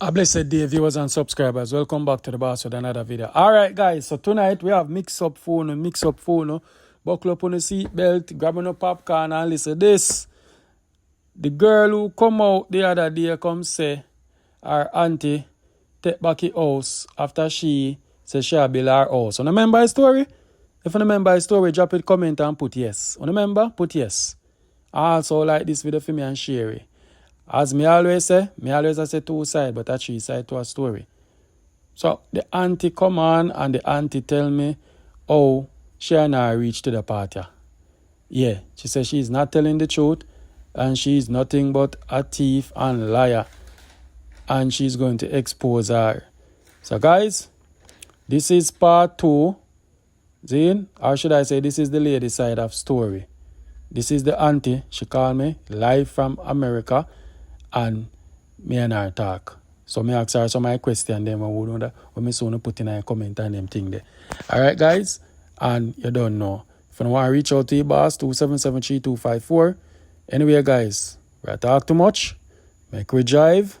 A blessed day, viewers and subscribers. Welcome back to the boss with another video. Alright, guys, so tonight we have MIXUP phone. Buckle up on the seatbelt, grab on a popcorn and listen to this. The girl who come out the other day come say her auntie take back the house after she say she build her house. You remember the story? If you remember the story, drop it comment and put yes. You remember? Put yes. I also like this video for me and share it. As me always say two sides, but a three side to a story. So the auntie come on and the auntie tell me how she and I reached to the party. Yeah, she says she's not telling the truth and she's nothing but a thief and liar. And she's going to expose her. So guys, this is part 2. Zine, or should I say this is the lady side of story. This is the auntie, she called me live from America. And me and her talk. So me ask her some of my question then when me soon put in a comment and them thing there. Alright guys, and you don't know. If you want to reach out to your boss, 2773254. Anyway guys, we talk too much. Make we drive.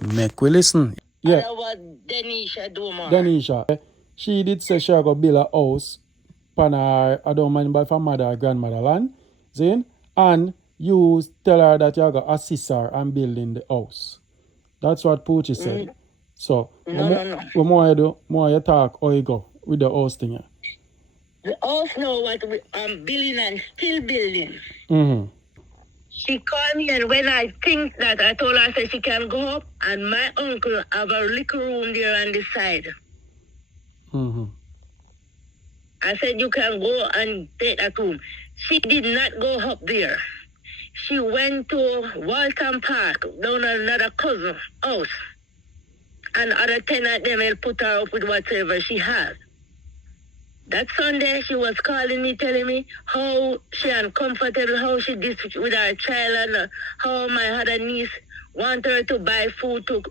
Make we listen. Yeah. That was Denisha Duma. Denisha. She did say she go build a house pan her, I don't mind by her mother or grandmother land. Zin? And you tell her that you got to assist her and building the house. That's what Poochie said. So, No. More you talk how you go with the house thing. The house know what I'm building and still building. Mm-hmm. She called me and when I think that I told her I said she can go up and my uncle have a little room there on the side. Mm-hmm. I said you can go and take that room. She did not go up there. She went to Walton Park, down another cousin house. And other tenant them will put her up with whatever she has. That Sunday, she was calling me, telling me how she uncomfortable, how she did with her child, and how my other niece want her to buy food, to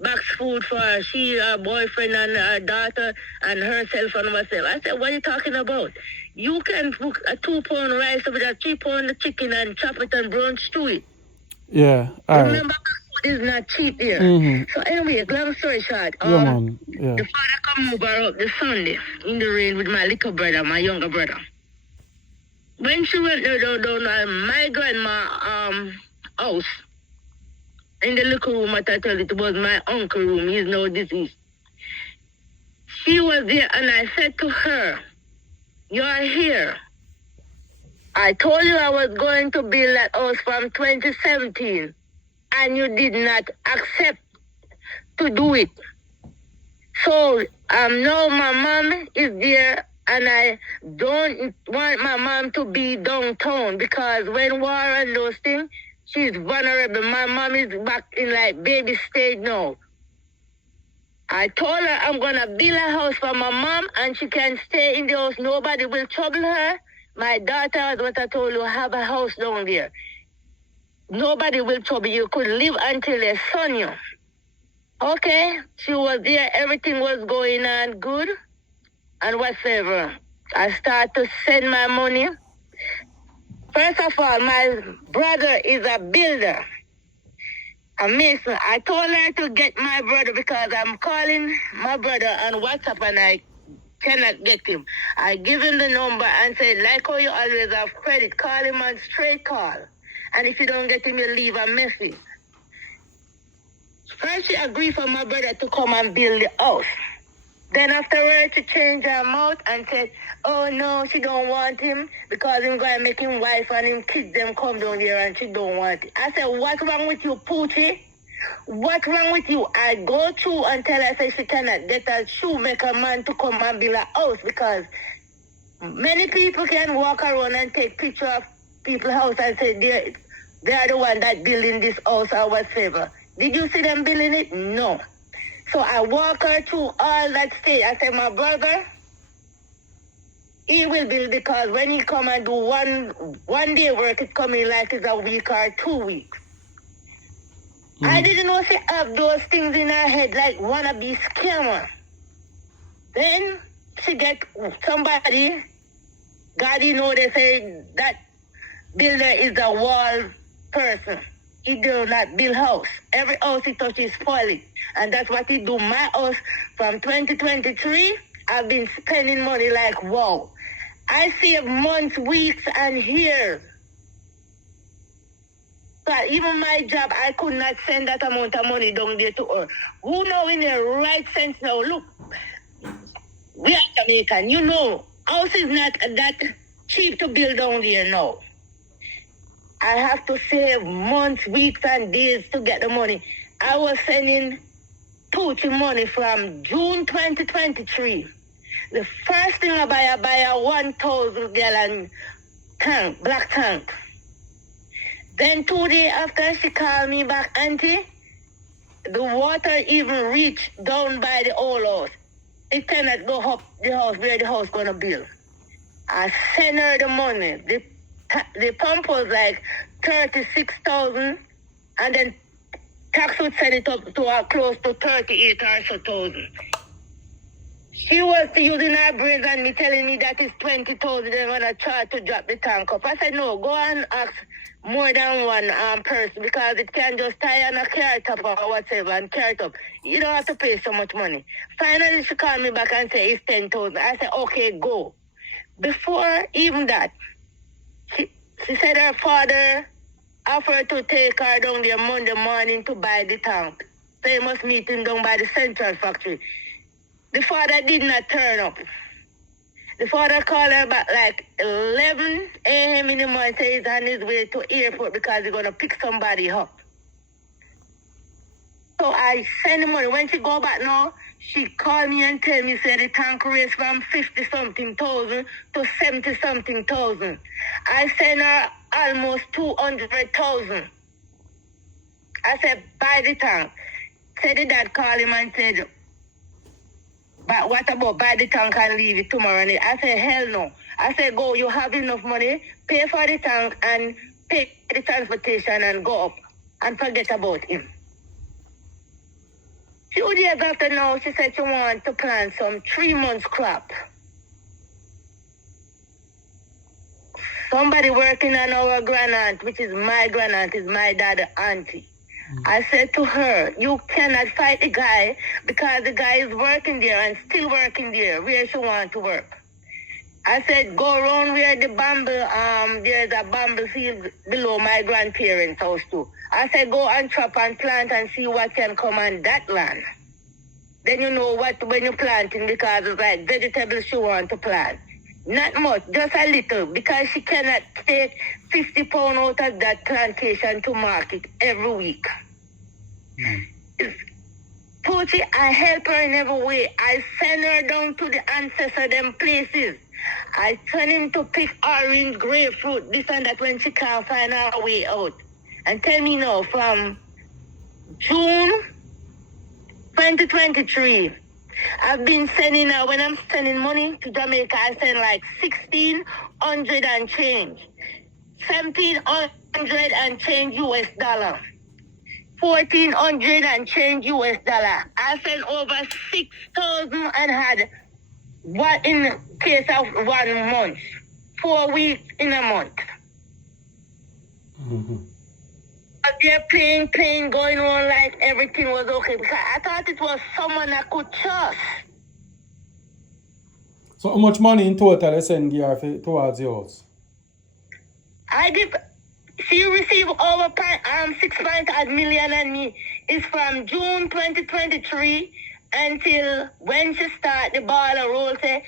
box food for her, her boyfriend and her daughter and herself and myself. I said, what are you talking about? You can cook a 2-pound rice with a 3-pound chicken and chop it and brown stew it. Yeah, remember, food is not cheap here. Mm-hmm. So anyway, long story short, yeah. the father come over up the Sunday in the rain with my little brother, my younger brother. When she went down my grandma house, in the little room, what I told you, it was my uncle's room. He's now deceased. She was there and I said to her, you're here. I told you I was going to build that house from 2017 and you did not accept to do it. So now my mom is there and I don't want my mom to be downtown because when war and those things, she's vulnerable. My mom is back in like baby stage now. I told her I'm going to build a house for my mom and she can stay in the house. Nobody will trouble her. My daughter, as what I told you, have a house down there. Nobody will trouble you. You could live until they son you. Okay, she was there. Everything was going on good and whatever. I started to send my money. First of all, my brother is a builder. A mason. I told her to get my brother because I'm calling my brother on WhatsApp and I cannot get him. I give him the number and say, like how you always have credit, call him on straight call. And if you don't get him, you leave a message. First she agreed for my brother to come and build the house. Then afterwards she changed her mouth and said, oh no, she don't want him because he's going to make him wife and him kids them come down here and she don't want it. I said, what's wrong with you, Poochie? What's wrong with you? I go through and tell her say she cannot get a shoemaker man to come and build a house because many people can walk around and take picture of people's house and say they are the one that building this house or whatever. Did you see them building it? No. So I walk her through all that stage. I said, my brother, he will build because when he come and do one day work, it's coming like it's a week or 2 weeks. Mm. I didn't know she have those things in her head like wannabe scammer. Then she get somebody, God, they say that builder is a wall person. he do not build house. Every house he touch is spoiling. And that's what he do. My house from 2023, I've been spending money like wow. I save months, weeks, and years. But even my job, I could not send that amount of money down there to her. Who know in the right sense now? Look, we are Jamaican. You know, house is not that cheap to build down there now. I have to save months, weeks, and days to get the money. I was sending Poochie money from June 2023. The first thing I buy a 1,000 gallon tank, black tank. Then 2 days after, she called me back, Auntie, the water even reached down by the old house. It cannot go up the house where the house going to build. I sent her the money. The pump was like 36,000, and then tax would set it up to close to 38 or so thousand. She was using her brains and me telling me that it's 20,000. They're gonna try to drop the tank up. I said no, go and ask more than one person, because it can just tie on a carrot up or whatever and carrot up. You don't have to pay so much money. Finally, she called me back and said it's 10,000. I said okay, go. Before even that, she said her father offered to take her down there Monday morning to buy the tank. They must meet him down by the central factory. The father did not turn up. The father called her back like 11 a.m. in the morning, said he's on his way to airport because he's going to pick somebody up. So I sent the money. When she go back now, she called me and tell me, say the tank raised from 50-something thousand to 70-something thousand. I sent her almost 200,000. I said, buy the tank. Said the dad called him and said, but what about buy the tank and leave it tomorrow? And I said, hell no. I said, go, you have enough money, pay for the tank and pay the transportation and go up and forget about him. Few days after now, she said she want to plant some 3 months crop. Somebody working on our grandaunt, which is my grandaunt, is my dad, Auntie. I said to her, you cannot fight the guy because the guy is working there and still working there where she want to work. I said, go around where the bamboo, there's a bamboo field below my grandparents' house too. I said, go and chop and plant and see what can come on that land. Then you know what when you're planting, because it's like vegetables she want to plant. Not much, just a little, because she cannot take 50 pounds out of that plantation to market every week. Poochie, I help her in every way. I send her down to the ancestor them places. I turn him to pick orange, grapefruit, this and that when she can't find her way out. And tell me now, from June 2023, I've been sending her, when I'm sending money to Jamaica, I send like 1,600 and change. 1,700 and change US dollar. 1,400 and change US dollar. I sent over 6,000 and had what in case of 1 month. 4 weeks in a month. But they're playing, going on like everything was okay, because I thought it was someone I could trust. So how much money in total they send her towards yours? She received over 6.8 million and me. It's from June 2023 until when she start the ball roll, say,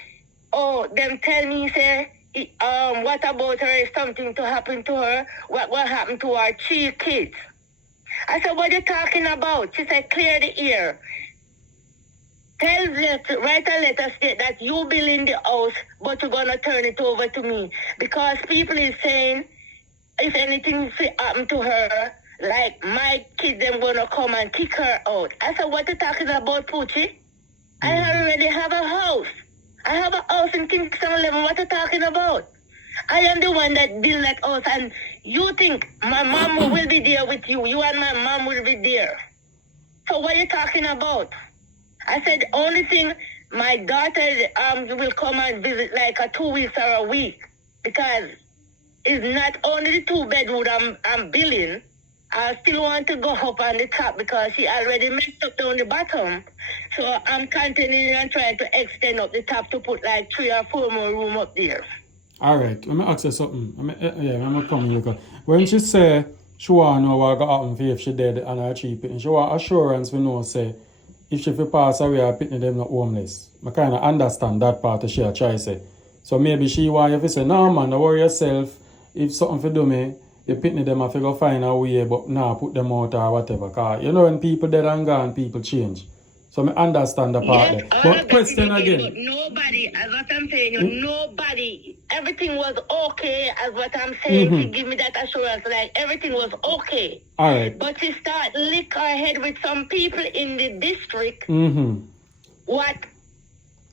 oh, them tell me, say, what about her if something to happen to her? What will happen to our 3 kids? I said, what are you talking about? She said, clear the air. Write a letter state that you build in the house, but you're going to turn it over to me. Because people is saying, if anything happen to her, like my kids, them going to come and kick her out. I said, what are you talking about, Poochie? I already have a house. I have a house in Kingston 11. What are you talking about? I am the one that built that house, and you think my mom will be there with you. You and my mom will be there. So what are you talking about? I said, the only thing, my daughter will come and visit like 2 weeks or a week, because it's not only the 2 bedroom I'm building. I still want to go up on the top because she already messed up down the bottom. So I'm continuing and trying to extend up the top to put like 3 or 4 more room up there. All right, let me ask you something. I'm going to come here. When she say she want to know what going to happen for if she dead and her cheap it, she want assurance we know say if she pass away her pitney them not homeless. I kind of understand that part of she a try say. So maybe she want you to say, no man, don't worry yourself. If something for do me, you pitney them have to go find a way, but now put them out or whatever. Cause you know when people dead and gone, people change. So I understand the part Yes, there. all But of that question is okay, again. but nobody, as what I'm saying, nobody, everything was okay, as what I'm saying. She give me that assurance, like everything was okay. All right. But she start lick her head with some people in the district what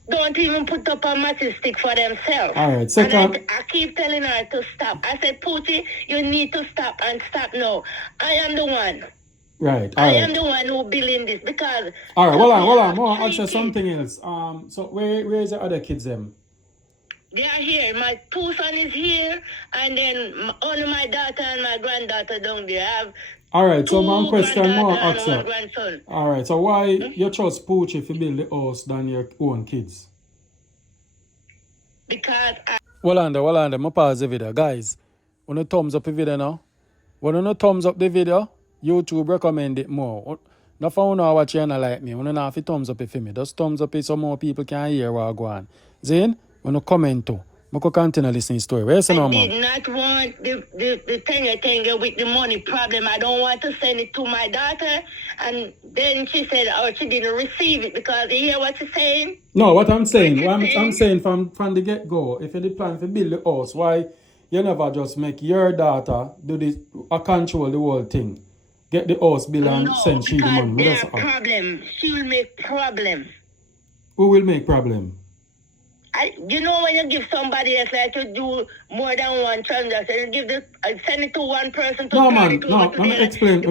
don't even put up a matching stick for themselves. All right. Second. And I keep telling her to stop. I said, Poochie, you need to stop and stop now. I am the one. Right. I am the one who building this because. All right. Hold on. I want to ask you something else. So where is the other kids them? They are here. My 2 sons is here, and then only my daughter and my granddaughter down there. I have all right. So one question more and ask one you. grandson. All right. So why you chose Pooch if you build the house than your own kids? Because I. Well on there. I'm pause the video, guys. When you thumbs up the video now, when you thumbs up the video, YouTube recommend it more. Not for you watch channel like me. When you have to thumbs up it for me, just thumbs up it so more people can hear what I go on. Zane, when you comment too, I can continue listening story. Where's the number? I did not want the thing with the money problem. I don't want to send it to my daughter. And then she said, oh, she didn't receive it because you hear what she's saying? No, what I'm saying, I'm saying from the get-go, if you did plan to build the house, why you never just make your daughter do this or control the whole thing? Get the house bill and send she the money. There's problem. She will make problem. Who will make problem? You know when you give somebody else like you do more than one transaction, you give send it to one person to let me explain.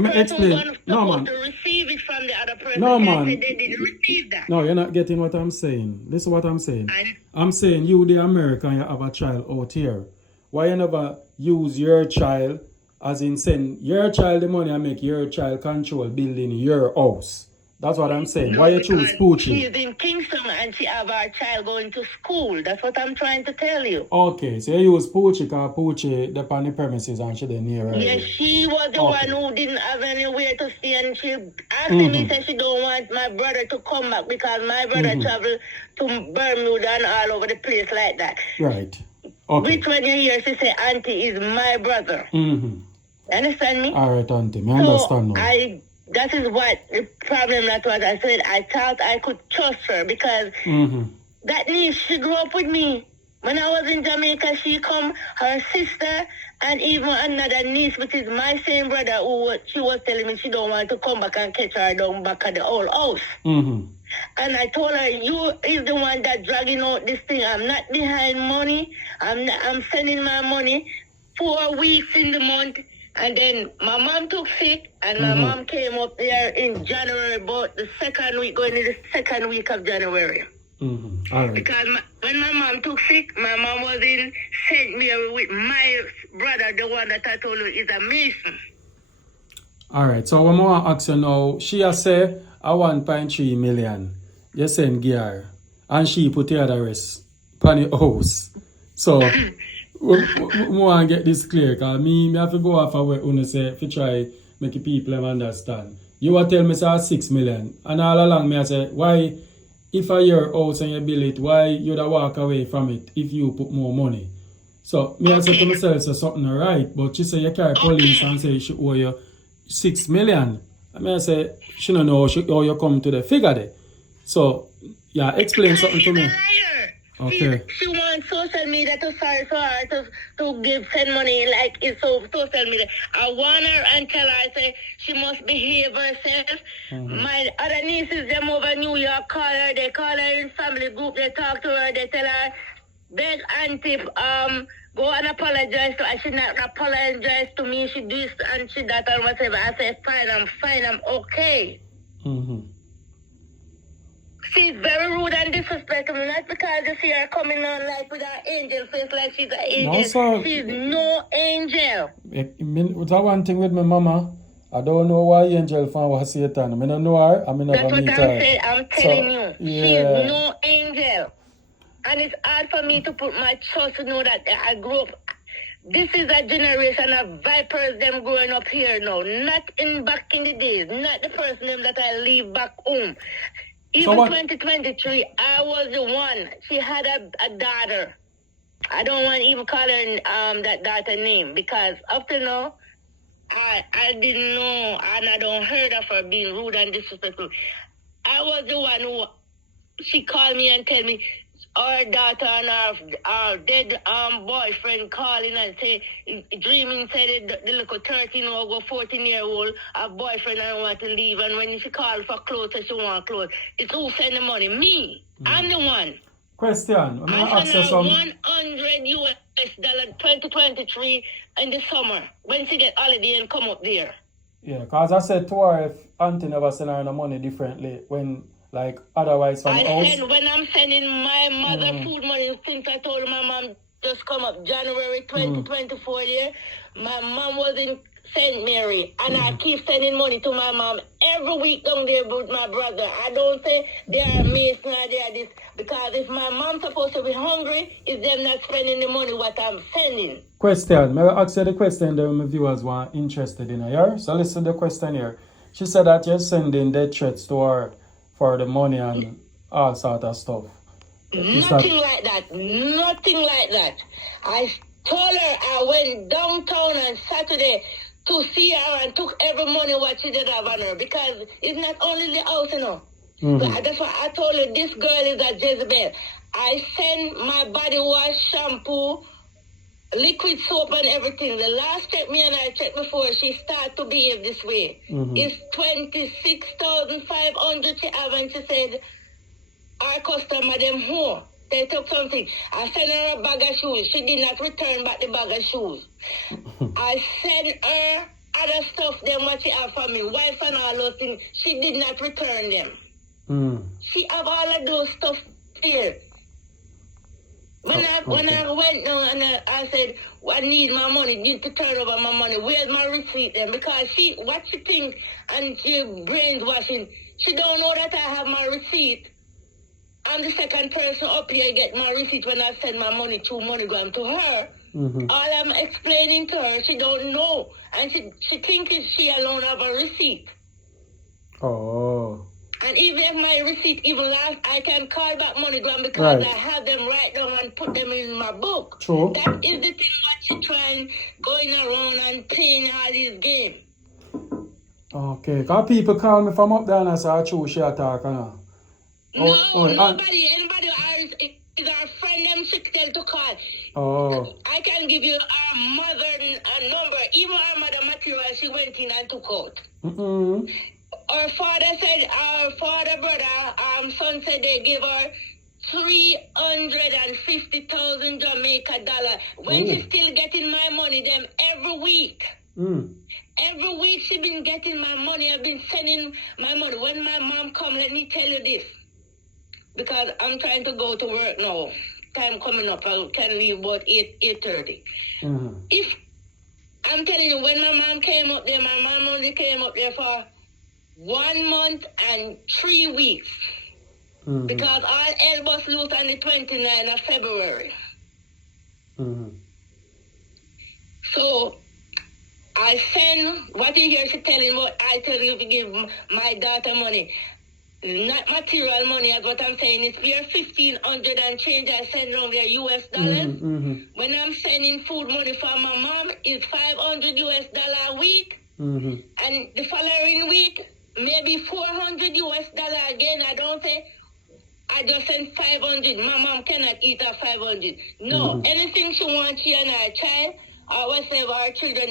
No, man. To receive it from the other person. No, man. They didn't receive that. No, you're not getting what I'm saying. This is what I'm saying. I'm saying you, the American, you have a child out here. Why you never use your child, as in send your child the money and make your child control building your house? That's what I'm saying. Why you choose Poochie? She's in Kingston and she have her child going to school. That's what I'm trying to tell you. Okay, so you use Poochie because Poochie up on the premises and she didn't near her. Yes, she was the one who didn't have anywhere to stay and she asked me, said she don't want my brother to come back because my brother traveled to Bermuda and all over the place like that. Right. Okay. Which when you hear she say Auntie is my brother. You understand me? All right, Auntie. I understand now. That is what the problem that was. I said I thought I could trust her because that niece, she grew up with me. When I was in Jamaica, she come, her sister, and even another niece, which is my same brother, who she was telling me she don't want to come back and catch her down back at the old house. And I told her, you is the one that dragging out this thing. I'm not behind money. I'm sending my money 4 weeks in the month. And then my mom took sick, and my mom came up there in January, about the second week, going into the second week of January. All right. Because when my mom took sick, my mom was in St. Mary with my brother, the one that I told you is a Mason. All right, so what I want to ask you now, she has said a 1.3 million. You send gear, and she put the other rest on your house. So... we want to get this clear because me have to go off of what you say to try make the people understand. You will tell me say 6 million and all along me I say why if I your house and you build it, why you'd walk away from it if you put more money? So me I say to myself say something right, but she say you carry police and say she owe you 6 million. And me I say she don't know how you come to the figure there. So yeah, explain something to me. Okay. She wants social media to sorry for her to send money like it's so social media. I warn her and tell her, I say she must behave herself. My other nieces, them over New York, call her. They call her in family group. They talk to her. They tell her, beg Auntie, go and apologize to her. She not apologize to me. She this and she that and whatever. I say fine, I'm okay. She's very rude and disrespectful, not because you see her coming on like with her angel face like she's an angel. No, she's no angel. That one thing with my mama, I don't know why Angel fan was Satan. I don't know her. I never That's what meet I'm her. saying. I'm telling you. Yeah. She's no angel. And it's hard for me to put my trust to know that I grew up. This is a generation of vipers them growing up here now. Not in back in the days. Not the person them that I leave back home. Even 2023, I was the one. She had a daughter. I don't want to even call her that daughter name because up to now, I didn't know and I don't heard of her being rude and disrespectful. I was the one who she called me and tell me our daughter and our dead boyfriend calling and say dreaming said the little 13 or 14-year-old a boyfriend and want to leave, and when she called for clothes she want clothes. It's who send the money? Me. I'm the one. Question. I sent her $100 2023 in the summer when she get holiday and come up there. Yeah, because I said to her if Auntie never send her the money differently when like otherwise from house. When I'm sending my mother food money since I told my mom just come up January 2024 year, my mom was in St. Mary and I keep sending money to my mom every week down there with my brother. I don't say they are mason or they are this because if my mom's supposed to be hungry, it's them not spending the money what I'm sending. Question. May I ask you the question that my viewers were interested in here? So listen to the question here. She said that you're sending death threats to her for the money and all sort of stuff. Nothing like that. Nothing like that. I told her I went downtown on Saturday to see her and took every money what she did have on her because it's not only the house, you know. That's why I told her this girl is a Jezebel. I send my body wash, shampoo, liquid soap and everything. The last check me and I checked before she started to behave this way. It's 26,500 she have and she said our customer them who they took something. I sent her a bag of shoes. She did not return back the bag of shoes. I sent her other stuff them what she have for me, wife and all those things. She did not return them. She have all of those stuff here. When I went down and I said, I need my money, need to turn over my money. Where's my receipt then? Because what she think and she brainwashing, she don't know that I have my receipt. I'm the second person up here get my receipt when I send my money to MoneyGram to her. All I'm explaining to her, she don't know. And she thinks she alone have a receipt. Oh. And even if my receipt even last, I can call back MoneyGram because I have them right down and put them in my book. True. That is the thing what she trying, going around and playing all these games. Okay, because people call me from up there and I say, true, she attack, no? Nobody, anybody is our friend, them she tell to call. Oh. I can give you our mother a number. Even our mother material she went in and took out. Our father said, our father brother, son said they gave her 350,000 Jamaica dollar. When she's still getting my money, them every week. Every week she been getting my money. I've been sending my money. When my mom come, let me tell you this. Because I'm trying to go to work now. Time coming up, I can leave about 8:30. If I'm telling you, when my mom came up there, my mom only came up there for 1 month and 3 weeks. Because all hell bust loose on the 29th of February. So I send what you hear she telling what I tell you to give my daughter money. Not material money, as what I'm saying. It's where 1,500 and change I send around there US dollars. When I'm sending food money for my mom, it's $500 US a week. And the following week, maybe $400 US again. I don't say I just send 500. My mom cannot eat her 500. No, anything she wants, she and her child or whatever our children,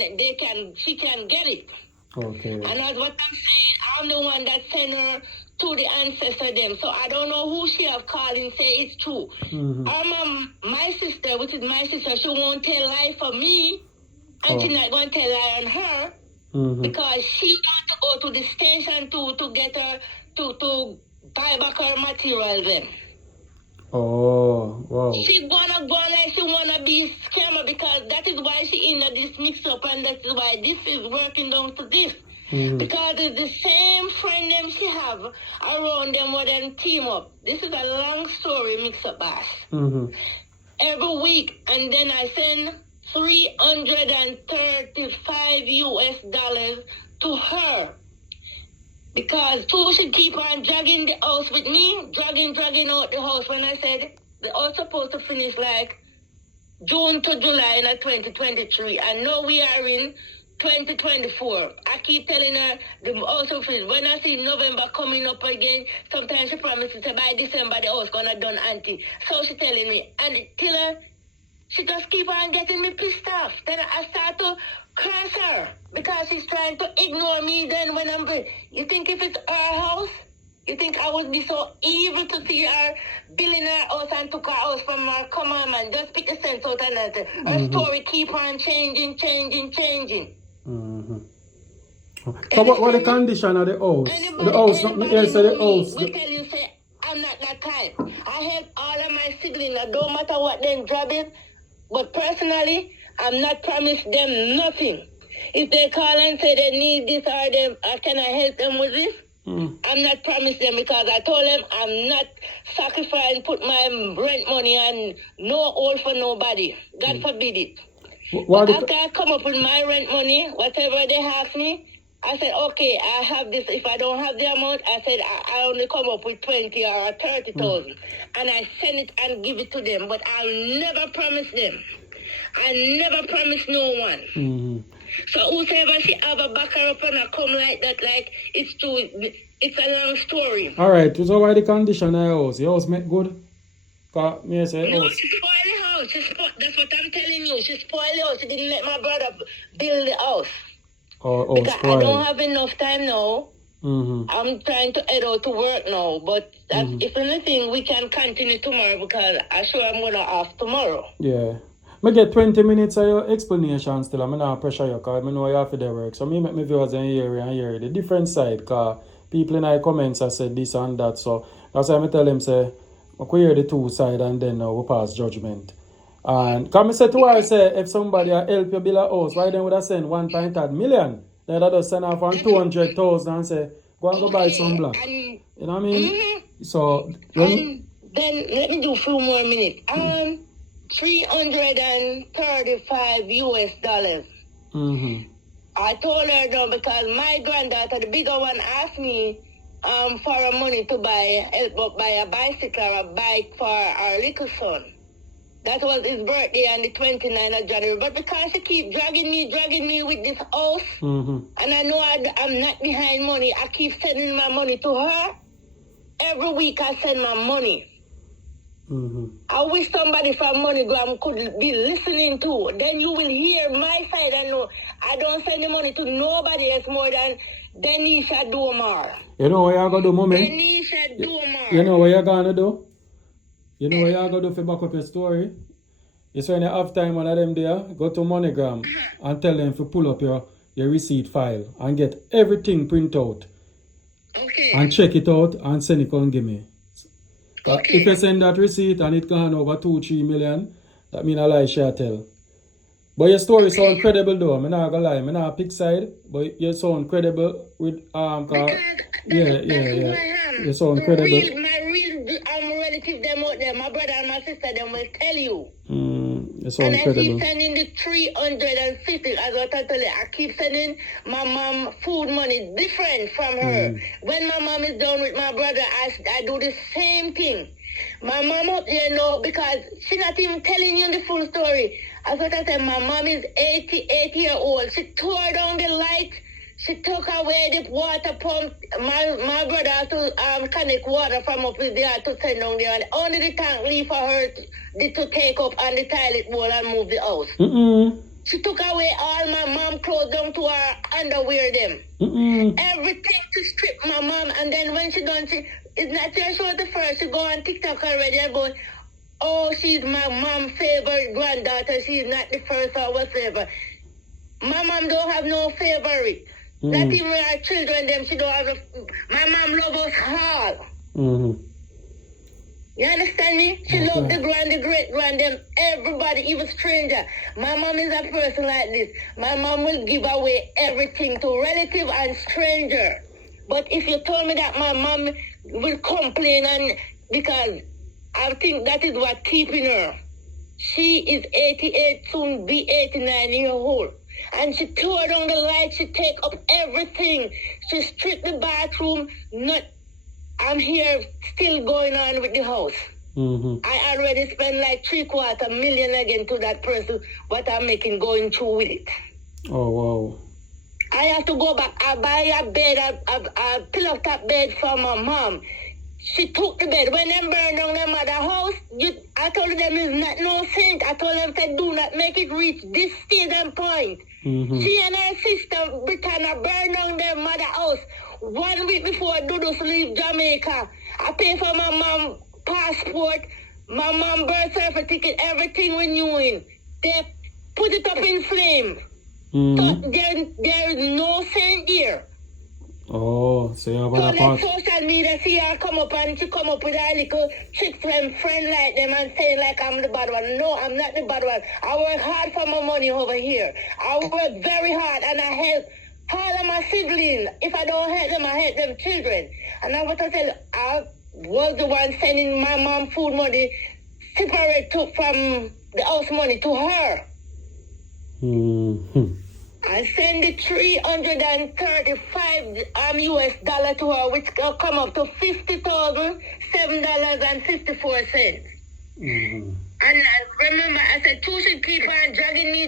she can get it. Okay. And that's what I'm saying. I'm the one that sent her to the ancestor them. So I don't know who she have called and say it's true. Our mom, my sister, which is my sister, she won't tell lie for me. And she's not going to tell lie on her. Because she want to go to the station to get her to buy back her material then. Oh, wow. She gonna go like she wanna be a scammer because that is why she in this mix-up and that is why this is working down to this. Because it's the same friend them she have around them what them team up. This is a long story, MIXUP boss. Every week, and then I send $335 US to her. Because two should keep on dragging the house with me, dragging out the house when I said they're all supposed to finish like June to July in 2023. And now we are in 2024. I keep telling her the house will finish. When I see November coming up again, sometimes she promises that by December the house gonna done, Auntie. So she telling me. And till her, she just keep on getting me pissed off. Then I start to curse her because she's trying to ignore me then when I'm good. You think if it's her house, you think I would be so evil to see her building her house and took her house from her? Come on, man, just pick the sense out and that. Her story keep on changing. So what the condition of the house? The house, not me else, the house. We tell you, say, I'm not that type. I help all of my siblings, don't matter what them job is, but personally, I'm not promised them nothing. If they call and say they need this or them, can I help them with this? I'm not promised them because I told them I'm not sacrificing, put my rent money and no hold for nobody. God forbid it. After I come up with my rent money, whatever they ask me, I said, okay, I have this. If I don't have the amount, I said, I only come up with 20 or 30,000. And I send it and give it to them. But I'll never promise them. I never promise no one. So whosoever she have a back her up and I come like that, like it's true. It's a long story. All right. So why the condition of the house? Your house make good? Cause me say no, house. she spoiled the house. That's what I'm telling you. She spoiled the house. She didn't let my brother build the house. Because spoiled. I don't have enough time now. I'm trying to head out to work now. But if anything, we can continue tomorrow because I'm sure I'm going to off tomorrow. Yeah. I get 20 minutes of your explanation still. I'm not pressure you because I know you have to do work. So me make my viewers hear the different side because people in the comments have said this and that. So that's why I tell them, say, we hear the two side and then we pass judgment. And because I said to her, say, if somebody help you build a house, why then would I send 1.8 million? Then I just send off on 200,000 and say, go and go buy some block. You know what I mean? So then let me do a few more minutes. $335 US. I told her though because my granddaughter, the bigger one, asked me for money to buy a bicycle or a bike for our little son. That was his birthday on the 29th of January. But because she keep dragging me with this house, and I know I'm not behind money, I keep sending my money to her. Every week I send my money. I wish somebody from MoneyGram could be listening to. Then you will hear my side and know I don't send the money to nobody else more than Denisha Domar. You know what you're going to do, mommy? Denisha Domar. You know what you're going to do? You know what you're going to do for back up your story? It's when you have time, one of them there, go to MoneyGram and tell them to pull up your receipt file and get everything print out. Okay. And check it out and send it and give me. Okay. If you send that receipt and it gone over 2-3 million, that mean a lie shall tell. But your story sound credible though. I'm not gonna lie. I'm not pick side, but you sound credible with You sound credible. My real relative them out there, my brother and my sister them will tell you. You sound credible. And I keep sending the 350 as what I tell you. I keep sending my mom food money different from her. When my mom is done with my brother, I do the same thing. My mom up there know because she's not even telling you the full story. As what I said, my mom is 88 years old. She tore down the light. She took away the water pump. My brother had to connect water from up there to send down there. And only the tank leave for her to take up on the toilet bowl and move the house. She took away all my mom clothes down to her underwear them. Everything to strip my mom. And then when she done, it's not just show the first. She go on TikTok already and go, oh, she's my mom's favorite granddaughter. She's not the first or whatever. My mom don't have no favorite. Not even our children, them, she don't have my mom loves us all. You You understand me? She loved the grand, the great grand, them, everybody, even stranger. My mom is a person like this. My mom will give away everything to relative and stranger. But if you told me that my mom will complain, and because I think that is what keeping her. She is 88, soon be 89 years old. And she tore down the light, she take up everything. She stripped the bathroom. I'm here still going on with the house. I already spent like $750,000 again to that person, what I'm making going through with it. Oh, wow. I have to go back. I buy a bed, a pillow top bed for my mom. She took the bed. When them burned down their mother's house, I told them it's not no sense. I told them to do not make it reach this stage and point. She and her sister, Britannia, burned down their mother's house 1 week before Dudus leave Jamaica. I pay for my mom passport, my mom birth certificate, everything renewing. They put it up in flame. So there is no sense here. Oh, so you have so a part. social media, see her come up and she come up with a little tricks and friend like them and saying like I'm the bad one. No, I'm not the bad one. I work hard for my money over here. I work very hard and I help all of my siblings. If I don't help them, I help them children. And I want to tell you, I was the one sending my mom food money separate from the house money to her. I send the $335 US to her, which will come up to $50,007.54. And I remember, I said, two should keep on dragging me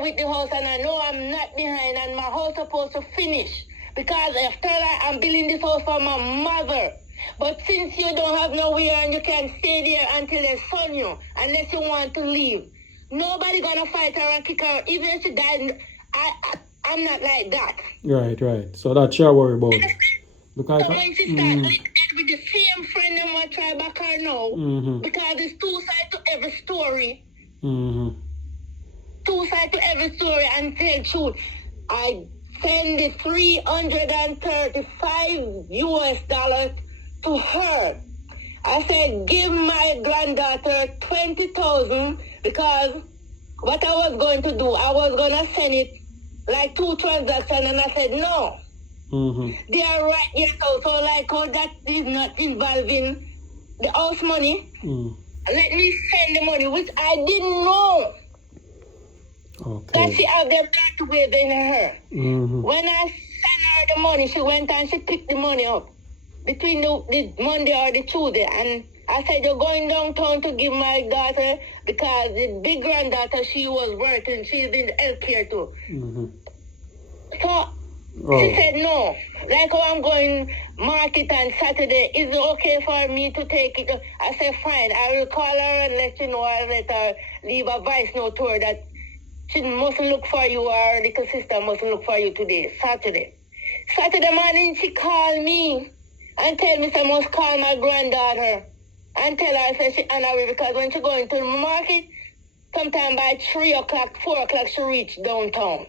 with the house, and I know I'm not behind, and my house supposed to finish. Because after that, I'm building this house for my mother. But since you don't have nowhere and you can stay there until they son you, unless you want to leave, nobody gonna fight her and kick her. Even if she died, I'm not like that. Right. So that's your worry about. Because so when she started with the same friend and what try back her now, because there's two sides to every story. Two sides to every story, and tell truth. I send the $335 US to her. I said, give my granddaughter $20,000 because what I was going to do, I was going to send it like 2 transactions, and I said, no. They are right here, so like how that is not involving the house money, let me send the money, which I didn't know. Okay. That she have them right away in her. When I sent her the money, she went and she picked the money up between the Monday or the Tuesday, and I said, you're going downtown to give my daughter, because the big granddaughter, she was working, she's in healthcare too. So she said, no, like how I'm going market on Saturday, is it okay for me to take it? I said, fine, I will call her and let you know, I'll let her leave a voice note to her that she must look for you, or little sister must look for you today, Saturday. Saturday morning, she called me and tell me I must call my granddaughter and tell her, say she on her way, because when she go into the market, sometime by 3 o'clock, 4 o'clock, she reach downtown.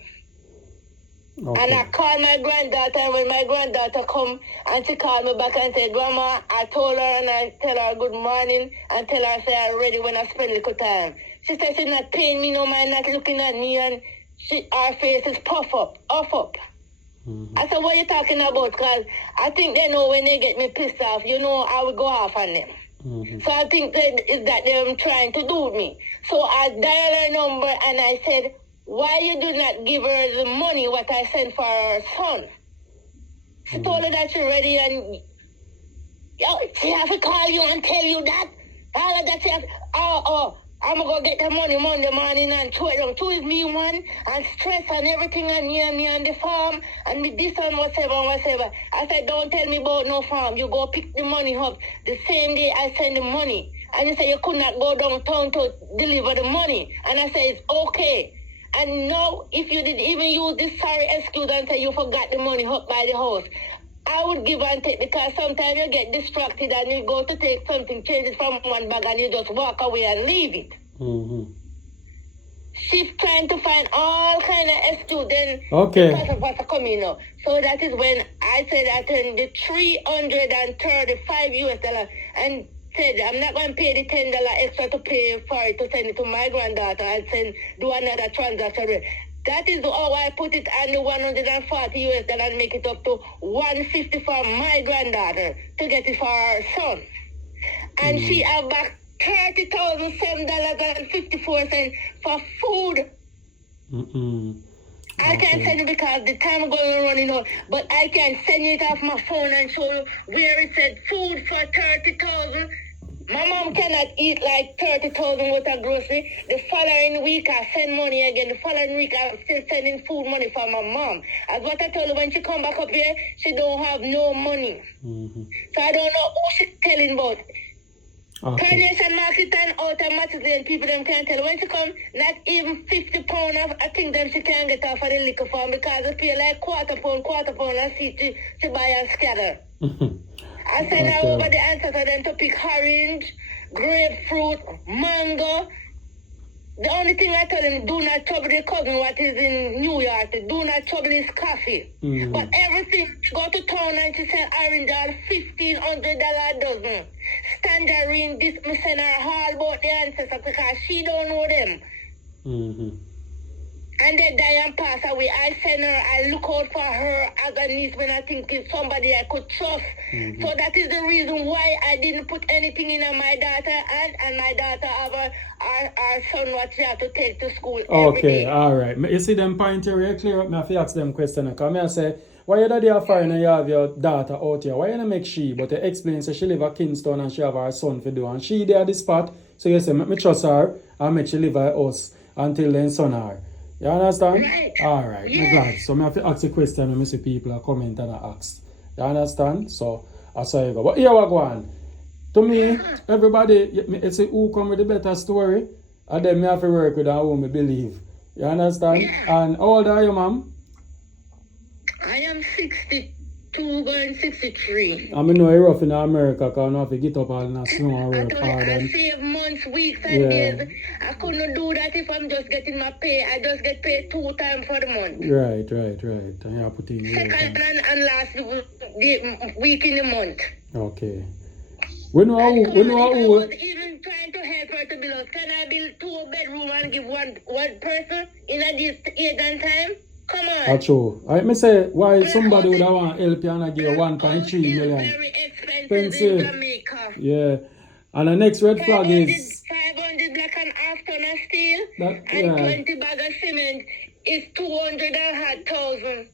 Okay. And I called my granddaughter, and when my granddaughter come, and she called me back and said, Grandma, I told her, and I tell her good morning, and tell her, say, I'm ready when I spend a little time. She said she's not paying me no mind, not looking at me, and her face is puff up. I said, what are you talking about? Because I think they know when they get me pissed off, I will go off on them. So I think that is that they're trying to do with me. So I dialed her number and I said, why you do not give her the money what I sent for her son? She told her that she's ready, and she have to call you and tell you that. All of that, she have, I'm going to get the money Monday morning and throw it down. Two is me one, and stress and everything, and me on the farm, and with this and whatever. I said, don't tell me about no farm. You go pick the money up the same day I send the money. And you say you could not go downtown to deliver the money. And I say, it's okay. And now, if you didn't even use this sorry excuse and say you forgot the money up by the house, I would give and take, because sometimes you get distracted and you go to take something, change it from one bag, and you just walk away and leave it. She's trying to find all kind of excuse then because of what's coming up. So that is when I said I turned the $335 US, and said, I'm not going to pay the $10 extra to pay for it to send it to my granddaughter and do another transaction. That is how I put it on the 140 US dollar and make it up to 150 for my granddaughter to get it for her son. And she have back $30,007.54 for food. I can't send it because the time is going running out, but I can send it off my phone and show you where it said food for 30,000. My mom cannot eat like 30,000 worth of grocery. The following week I send money again. The following week I'm still sending food money for my mom. As what I told her, when she come back up here, she don't have no money. So I don't know who she's telling about. Plantation market and automatically and people them can't tell. When she come, not even 50 pounds of I think them she can't get off of the liquor farm because they pay like quarter pound and see to buy and scatter. I send her over the answer for them to pick orange, grapefruit, mango. The only thing I tell them, do not trouble the cousin what is in New York. Do not trouble his coffee. But everything, go to town and she said orange are $1,500 a dozen. Tangerine, this me send her all about the ancestors because she don't know them. And they die and pass away. I send her, I look out for her as a niece when I think it's somebody I could trust. So that is the reason why I didn't put anything in on my daughter and my daughter have our son what she have to take to school. Okay, all right. You see them point here, clear up. I have to ask them question. Because I say, why your daddy are foreign and you have your daughter out here? Why you not make she? But they explain so she live at Kingston and she have her son to do. And she there at the spot. So you say, make me trust her and make she live at us until then son her. You understand? Right. All right. Yes. I'm glad. So I have to ask a question and I see people are comment and I ask. You understand? So that's how you go. But here we go on. To me, everybody, it's who come with the better story, and then me have to work with who me believe. You understand? Yeah. And how old are you, ma'am? I am 62 going 63. I mean, know you're rough in America because I have to get up all in the snow and work hard. I save months, weeks, and days. I couldn't do that if I'm just getting my pay. I just get paid 2 times for the month. Right. And you have to put in work. Second and last week in the month. Okay. We know I who. was even trying to help her to build us. Can I build 2 bedrooms and give one person in a this age and time? Come on. That's true. I may say, why somebody would want to help you and give you 1.3 million? Very expensive in Jamaica. Yeah. And the next red flag is 500 black and half ton of steel and 20 bag of cement is 200,000.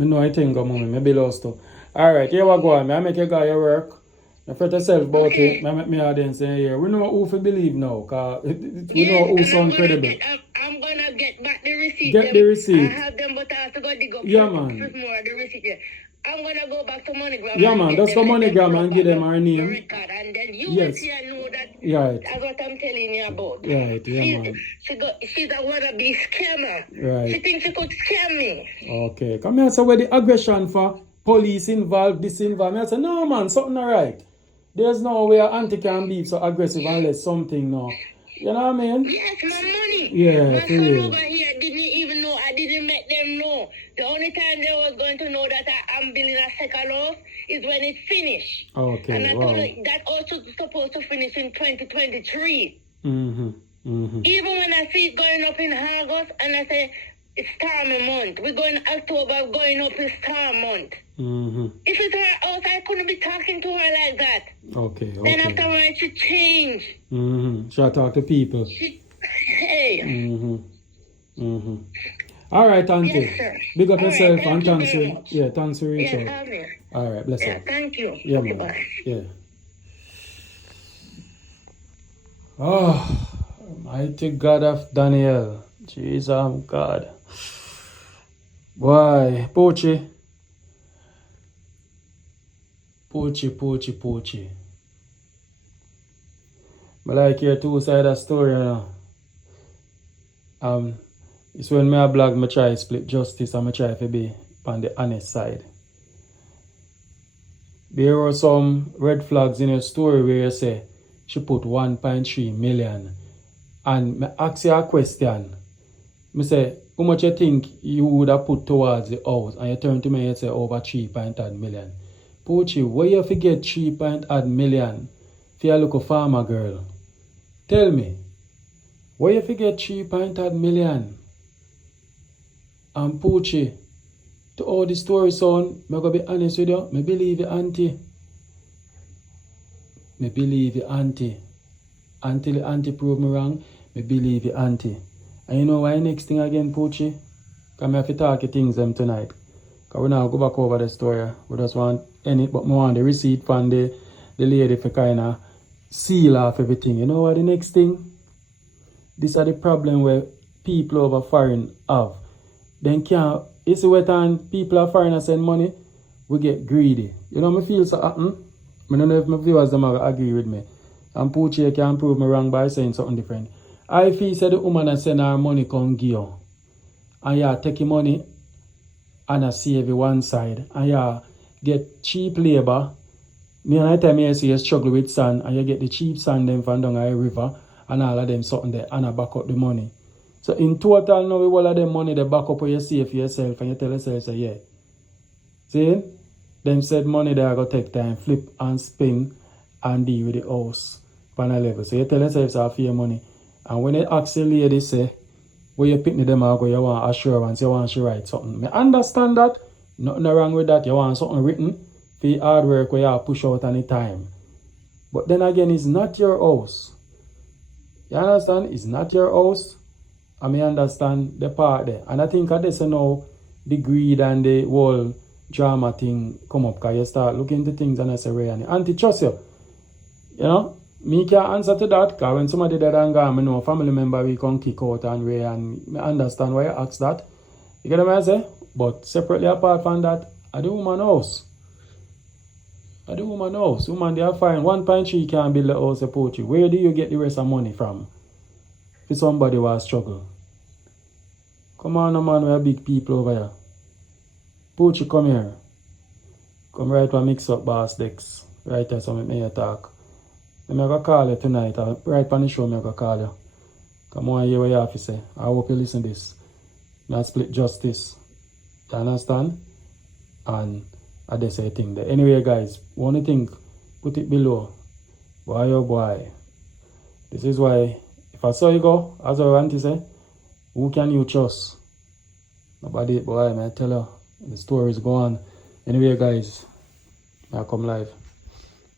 I know I think of mommy, maybe lost too. Alright, here we go on. I make you go your work. I fret yourself about it. I make me audience in here. We know who to believe now, because we know who sound credible. I'm gonna get back the receipt. Get the receipt. I have them, but I have to go dig up man. more the receipt. Yeah. I'm gonna go back to MoneyGram. Yeah, man. Just go MoneyGram and give them our name. Record, and then you will see and know that. Right. That's what I'm telling you about. Right, man. She's a wannabe scammer. Right. She thinks she could scam me. Okay. Come here, so where the aggression for police involved, this involved. I say, no, man, something not right. There's no way Auntie can be so aggressive unless something no. You know what I mean? Yes, my money. Yeah, my for son real. over here didn't even know. I didn't make them know. The only time they was going to know that I'm building a second house is when it finished. Okay, and I wow. told her that also supposed to finish in 2023. Even when I see it going up in August and I say, it's stormy month. We're going October, going up in storm month. If it's her house, I couldn't be talking to her like that. Okay. Then afterwards, she changed. Should talk to people. Hey. All right, Auntie. Yes, sir. Big up All yourself right, and thank thanks you for very much. thanks for reaching out. Yes, All right, bless yeah, you. thank you. Yeah, Okay, man. bye. Yeah. Oh, mighty God of Daniel. Jesus, God. Why, Poachy. But like your two-sided story, you know. It's when I blog, I try to split justice and I try to be on the honest side. There were some red flags in your story where you say she put 1.3 million. And I ask you a question. I say, how much you think you would have put towards the house? And you turn to me and say over 3.8 million. Poochie, where you forget 3.8 million for your local farmer girl? Tell me. Where you forget 3.8 million? And Poochie, to all the story sound, I'm going to be honest with you, I believe you, Auntie. I believe you, Auntie. Until the Auntie prove me wrong, I believe you, Auntie. And you know why next thing again, Poochie? Because I have to talk things them tonight. Because we now go back over the story. We just want any, but we want the receipt from the lady for kind of seal off everything. You know what the next thing? This are the problem where people over foreign have. Then can't, you see what time people are foreign and send money, we get greedy. You know, me feel so happen. I don't know if my viewers them agree with me. And Poochie can prove me wrong by saying something different. I feel say the woman that send her money come give you. And you take your money and I save you one side. And you get cheap labor. Me and I tell me you see you struggle with sand and you get the cheap sand them from down a river and all of them something there and I back up the money. So in total now all of them money they back up what you save for yourself and you tell yourself say yeah. See? Them said money they are gonna take time, flip and spin and deal with the house on a level. So you tell yourself so for your money. And when they ask the lady say where you pick them out, you want assurance, you want to write something. I understand that. Nothing wrong with that. You want something written for your hard work where you push out any time. But then again, it's not your house. You understand? It's not your house. I may understand the part there. And I think I just know the greed and the whole drama thing come up because you start looking into things and I say, Ray, Auntie, trust you. You know? Me can't answer to that because when somebody dead and gone, I know a family member we can kick out and Ray and I understand why you ask that. You get what I say? But separately apart from that, I do woman house. I do woman house. Woman they are fine. 1.3 can't build a house support you. Where do you get the rest of money from? If somebody was struggle. Come on, no man, we are big people over here. Poochie, come here. Come right for MIXUP boss Dex. Right there, so me talk. I'm going to call you tonight. Right on the show, I'm going to call you. Come on, hear what you have to say. I hope you listen to this. Not split justice. You understand? And I just say thing there. Anyway, guys, one thing, put it below. Boy, oh boy. This is why, if I saw you go, as our auntie say, who can you trust? Nobody, boy, man, I tell you, the story is gone. Anyway, guys, I come live.